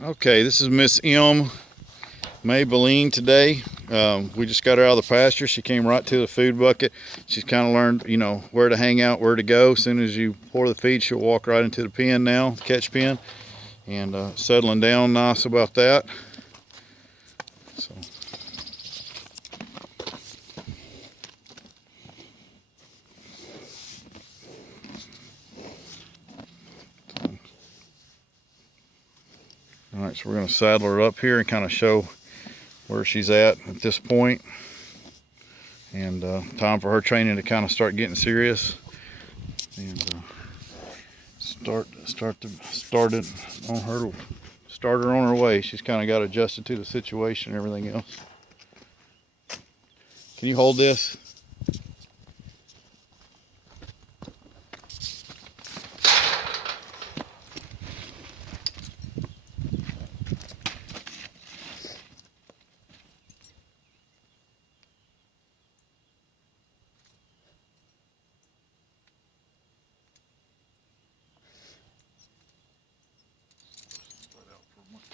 Okay, this is Miss M. Maybelline today. We just got her out of the pasture. She came right to the food bucket. She's kind of learned, where to hang out, where to go. As soon as you pour the feed, she'll walk right into the pen now, the catch pen, and settling down nice about that. So. All right, so we're going to saddle her up here and kind of show where she's at this point. And time for her training to kind of start getting serious and start her on her way. She's kind of got adjusted to the situation and everything else. Can you hold this?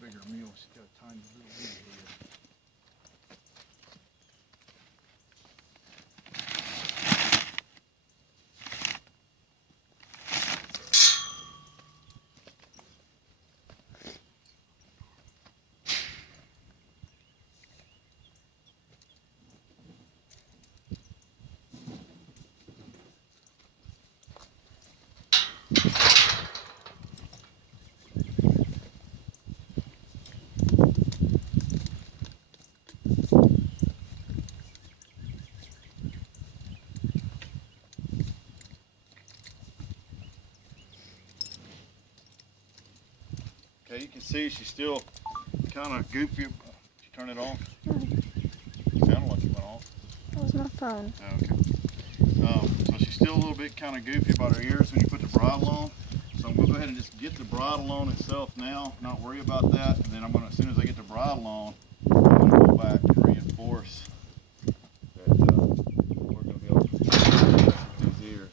Bigger mule. She's got a tiny little mule here. Okay, you can see she's still kind of goofy. Did you turn it on? It sounded like it went off. That was my phone. Oh, okay. So she's still a little bit kind of goofy about her ears when you put the bridle on. So I'm going to go ahead and just get the bridle on itself now, not worry about that. And then I'm going to, as soon as I get the bridle on, I'm going to go back and reinforce that we're going to be able to adjust these ears.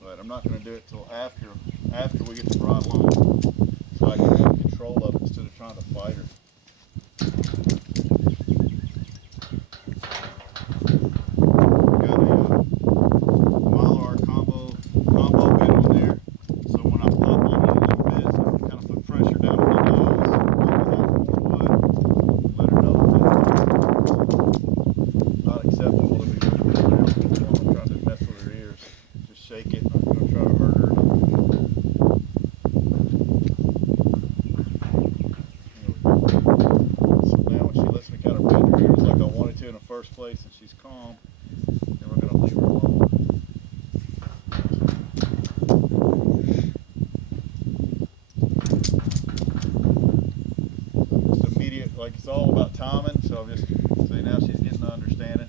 But I'm not going to do it till after we get the bridle on, so I can have control of it instead of trying to fight her. Got a Mylar combo bit on there, so when I pop on it a little bit, kind of put pressure down on the nose, let her know that it's not acceptable to be trying to mess with her ears. Just shake it. I'm not going to try to hurt her. So now when she lets me kind of bend her ears like I wanted to in the first place and she's calm, then we're going to leave her alone. Just immediate, like it's all about timing, so I'm just, see now she's getting the understanding.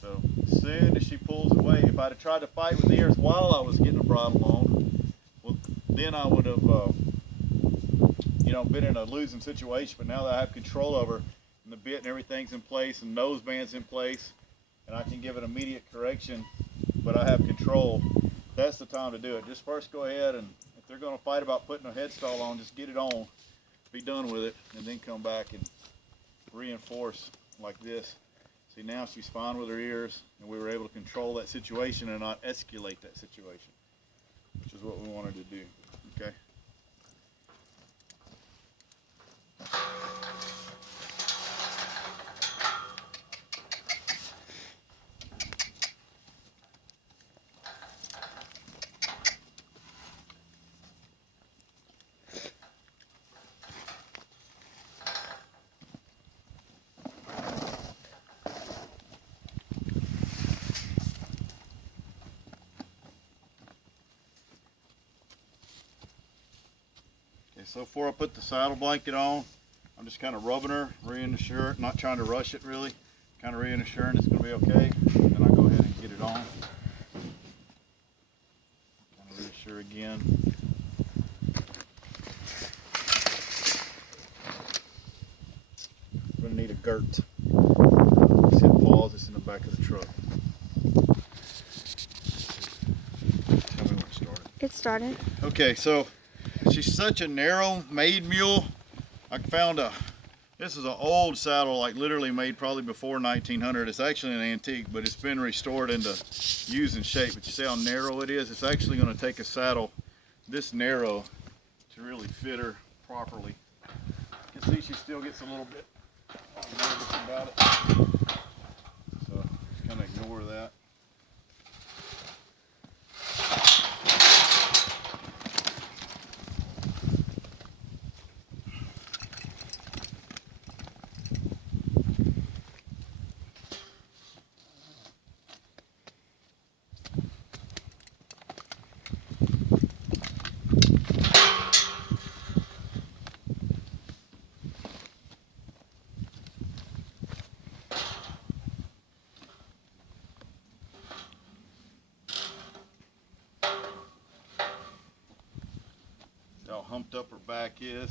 So as soon as she pulls away, if I'd have tried to fight with the ears while I was getting a bridle on, well, then I would have, been in a losing situation. But now that I have control over and the bit and everything's in place and nose band's in place, and I can give it immediate correction, but I have control, that's the time to do it. Just first go ahead, and if they're going to fight about putting a headstall on, just get it on, be done with it, and then come back and reinforce like this. See, now she's fine with her ears, and we were able to control that situation and not escalate that situation, which is what we wanted to do. Okay. So before I put the saddle blanket on, I'm just kind of rubbing her, reassuring, not trying to rush it really, kind of reassuring it's going to be okay. Then I go ahead and get it on. Kind of reassure again. I'm going to need a girt. Let's hit pause, it's in the back of the truck. started. Okay, so she's such a narrow made mule. I found this is an old saddle, like literally made probably before 1900. It's actually an antique, but it's been restored into using shape. But you see how narrow it is? It's actually going to take a saddle this narrow to really fit her properly. You can see she still gets a little bit nervous about it. So just kind of ignore that. How humped up her back is.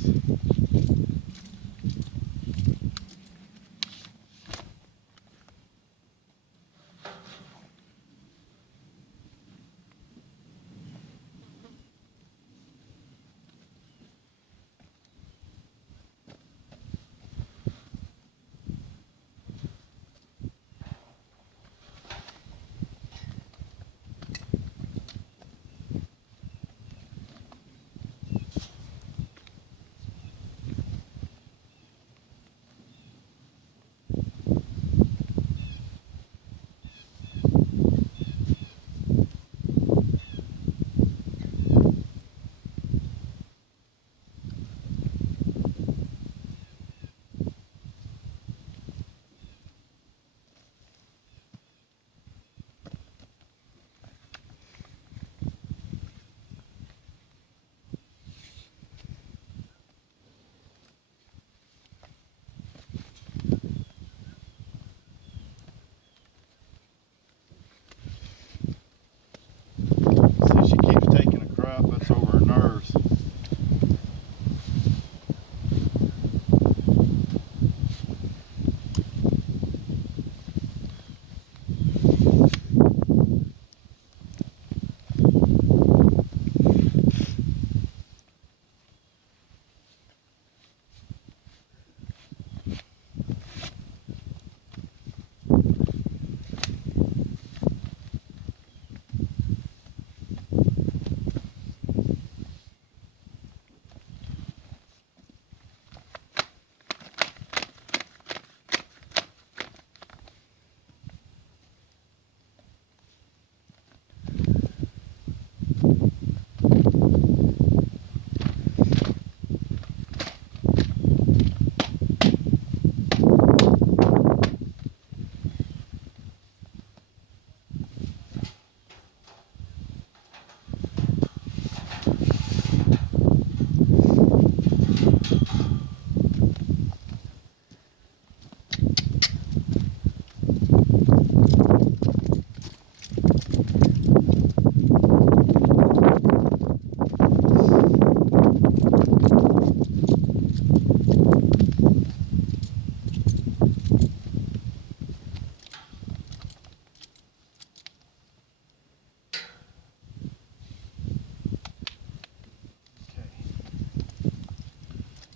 See, she keeps taking a crap. That's over her nerves.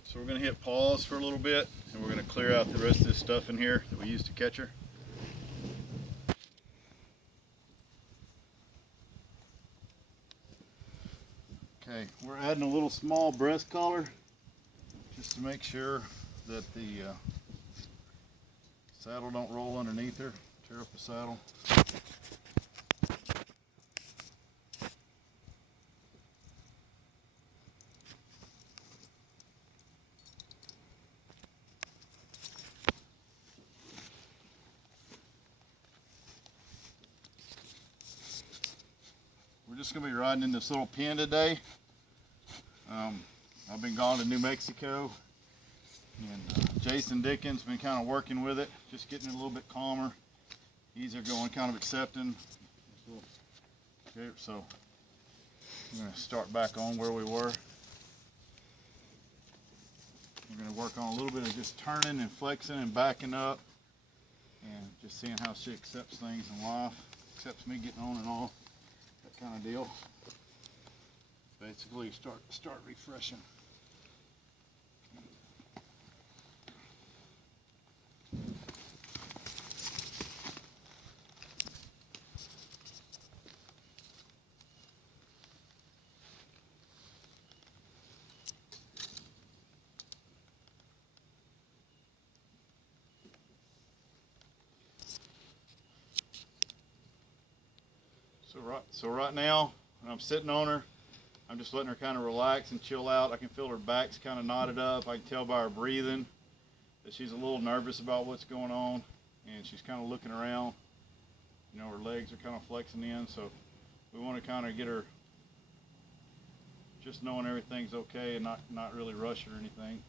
So we're going to hit pause for a little bit, and we're going to clear out the rest of this stuff in here that we used to catch her. Okay, we're adding a little small breast collar just to make sure that the saddle don't roll underneath her, tear up the saddle. We're just going to be riding in this little pen today. I've been gone to New Mexico, and Jason Dickens been kind of working with it, just getting it a little bit calmer. Easier going, kind of accepting. Okay, so I'm going to start back on where we were. We're going to work on a little bit of just turning and flexing and backing up, and just seeing how she accepts things in life, accepts me getting on and off. Kind of deal. Basically start refreshing. So right now, when I'm sitting on her, I'm just letting her kind of relax and chill out. I can feel her back's kind of knotted up. I can tell by her breathing that she's a little nervous about what's going on, and she's kind of looking around. You know, her legs are kind of flexing in, so we want to kind of get her just knowing everything's okay and not really rush her or anything.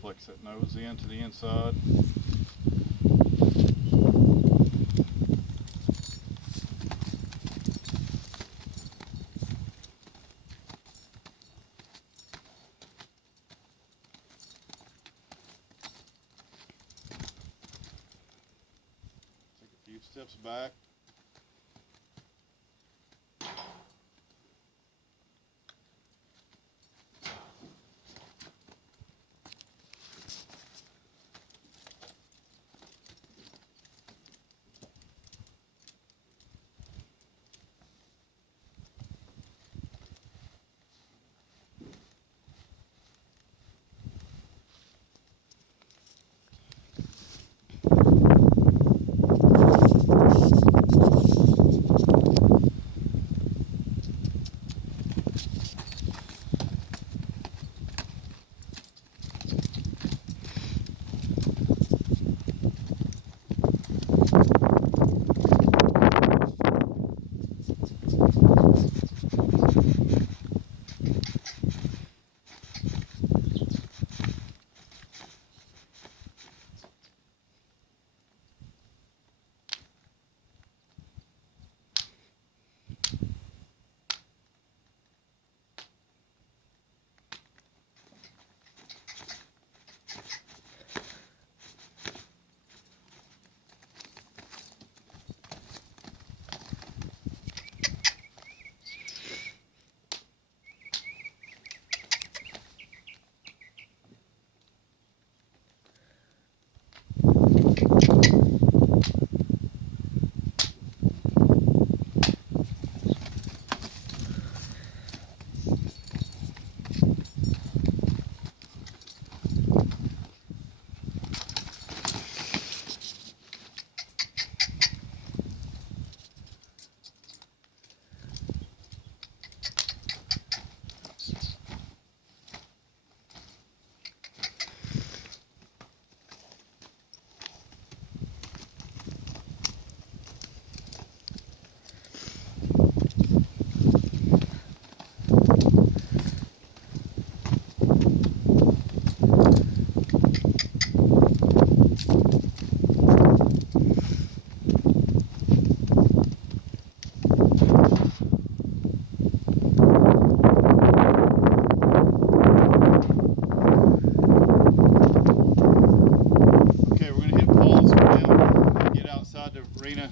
Flex that nose in to the inside. Take a few steps back.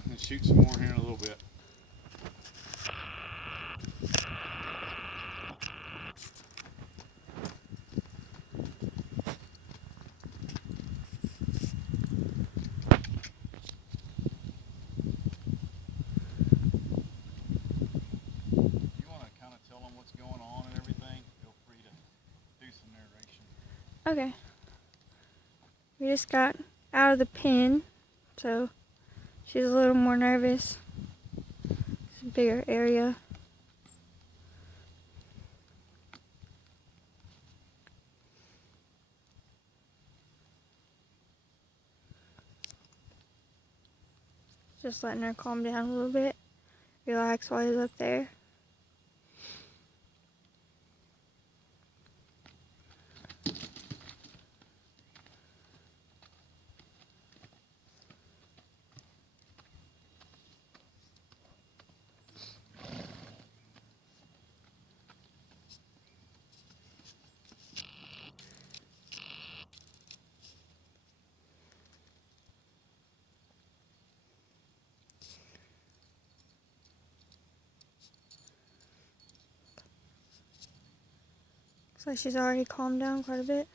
And shoot some more here in a little bit. If you want to kind of tell them what's going on and everything, feel free to do some narration. Okay. We just got out of the pen, so she's a little more nervous. It's a bigger area. Just letting her calm down a little bit. Relax while he's up there. Looks like she's already calmed down quite a bit.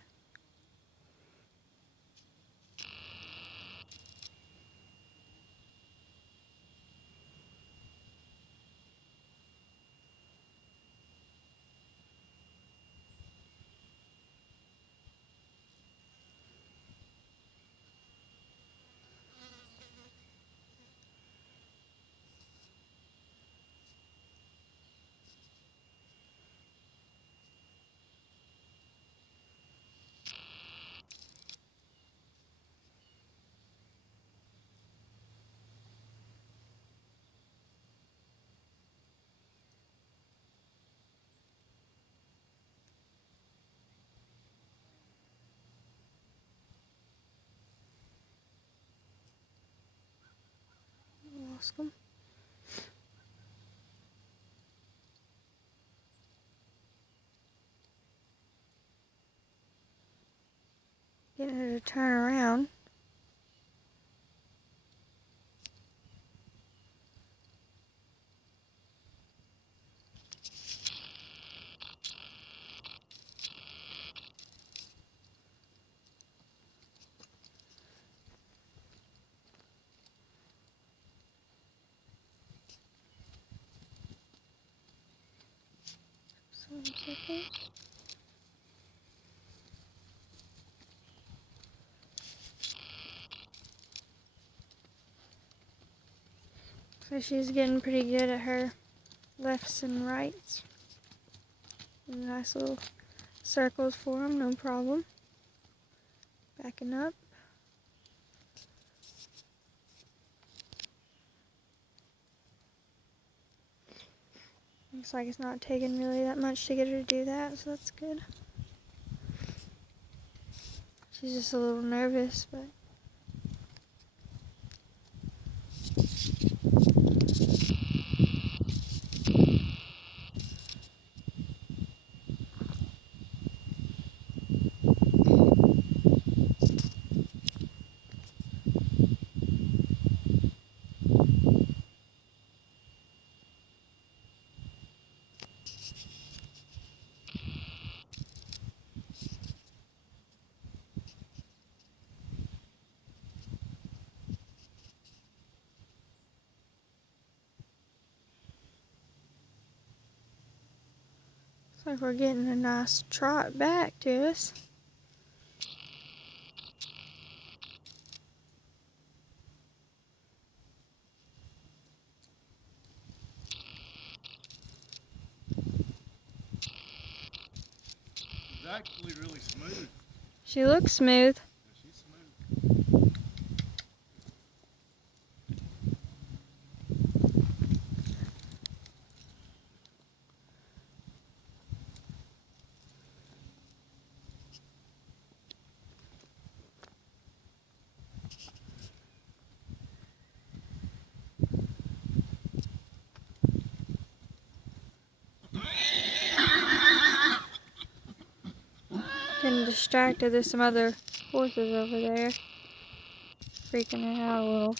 Lost them. Getting her to turn around. So she's getting pretty good at her lefts and rights. Nice little circles for them, no problem. Backing up. Looks like it's not taking really that much to get her to do that, so that's good. She's just a little nervous, but looks like we're getting a nice trot back to us. It's actually really smooth. She looks smooth. Yeah, she's smooth. Getting distracted. There's some other horses over there. Freaking her out a little.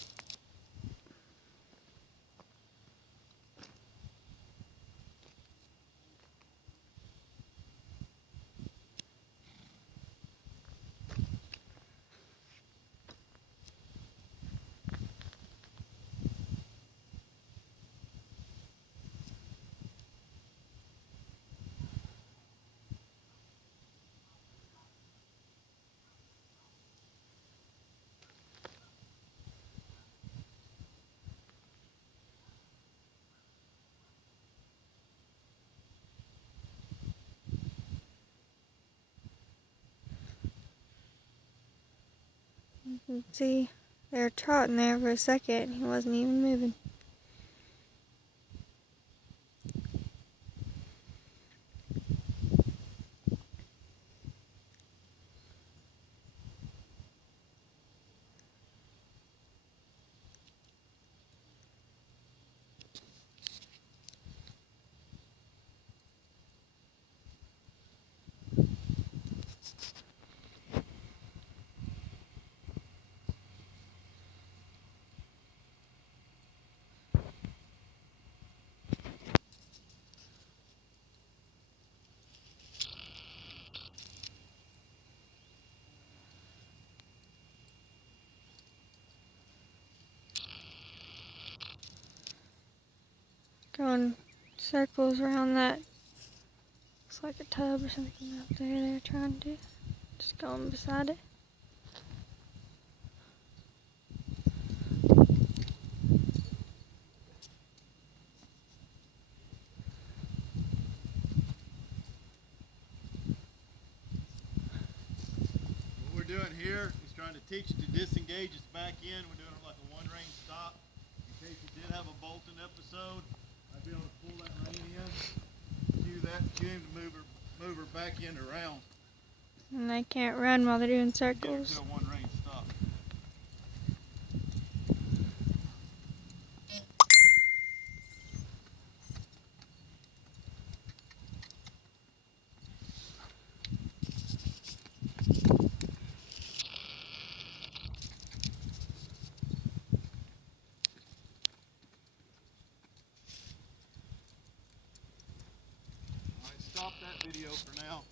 You can see they were trotting there for a second and he wasn't even moving. drawing circles around that. Looks like a tub or something out there they're trying to. Just going beside it. What we're doing here is trying to teach it to disengage its back end. We're doing it like a one rein stop. In case you did have a bolting episode, I'd be able to pull that rein in, cue that tune to move her back end around. And they can't run while they're doing Get her circles. to a one rein stop. Alright, stop that video for now.